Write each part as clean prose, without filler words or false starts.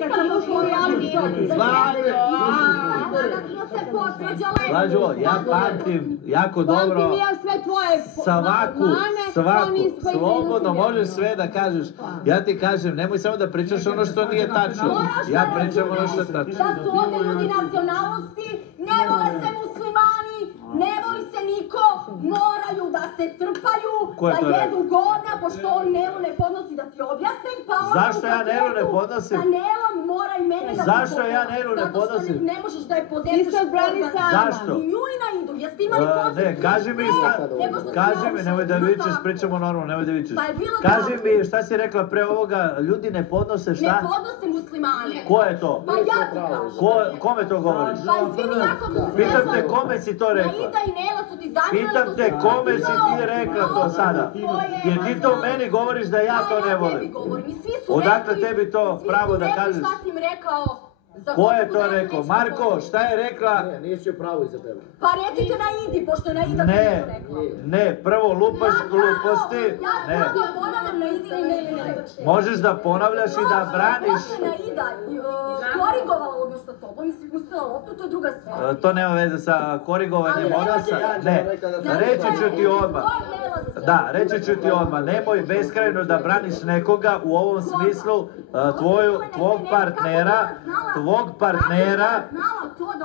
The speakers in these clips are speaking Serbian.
kad sam ušla u reality show. Slađo, ja pamtim jako dobro. Pamtim ja sve tvoje svaku, slobodno možeš sve da kažeš. Ja ti kažem, nemoj samo da pričaš ono što nije tačno. Ja pričam ono što je tačno. Da su ovdje ljudi nacionalnosti, ne vole se muslimani, ne voli se niko, moraju da se trpaju, da jedu govna, pošto on Nelu ne podnosi, da ti objasnim, pa on... Zašto ja Nelu ne podnosim? Da Nela mora i mene da... Zašto ja Nelu ne podnosim? Zato što ne možeš da je podeseš organ. Zašto? I nju i na Idu, jeste imali koncept? Ne, kaži mi šta... Kaži mi, nemoj da vičeš, pričamo normalno, nemoj da vičeš. Kaži mi šta si rekla pre ovoga, ljudi ne podnose šta? Ne podnose muslimane. Ko je to? Pa ja ti kažem. Kome to govoriš? Pa izvini jako da se... Pitam te kome si to rekla? Ida i Nela su ti zamijeli... Pitam te kome si ti rekla to sada? Jer ti to meni govoriš da ja to ne volim. Odakle tebi to pravo da kažeš? Svi su rekli šta si im rekao. Ko je to rekao? Marko, šta je rekla? Ne, nisi joj pravo Izabela. Pa recite na Idi, pošto je na Ida to rekla. Ne, prvo lupaš gluposti. Ja sada ponavljam na Idi i ne. Možeš da ponavljaš i da braniš. Pošto je na Ida korigovala odnos sa tobom i si pustila loptu, to je druga stvar. To nema veze sa korigovanjem odnosa. Ne, reći ću ti odmah. Da, reći ću ti odmah. Nemoj beskrajno da braniš nekoga u ovom smislu tvog partnera.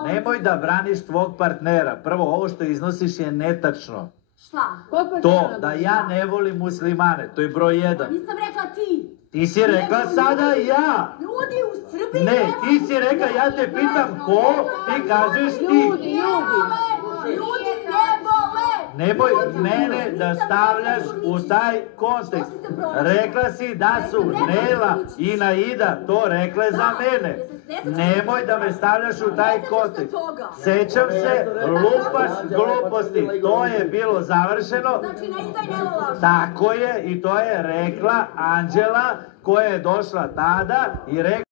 Nemoj da braniš tvog partnera. Prvo, ovo što iznosiš je netačno. Šta? To da ja ne volim muslimane, to je broj 1. Nisam rekla ti. Ti si rekla sada ja. Ljudi u Srbiji ne vole. Ti si rekla, ja te pitam ko, ti kažeš ti. Ljudi ne vole. Nemoj mene da stavljaš u taj kontekst. Rekla si da su Nela i Naida to rekle za mene. Nemoj da me stavljaš u taj kontekst. Sećam se, lupaš gluposti. To je bilo završeno. Znači Naida i Nela lažu. Tako je i to je rekla Anđela koja je došla tada i rekla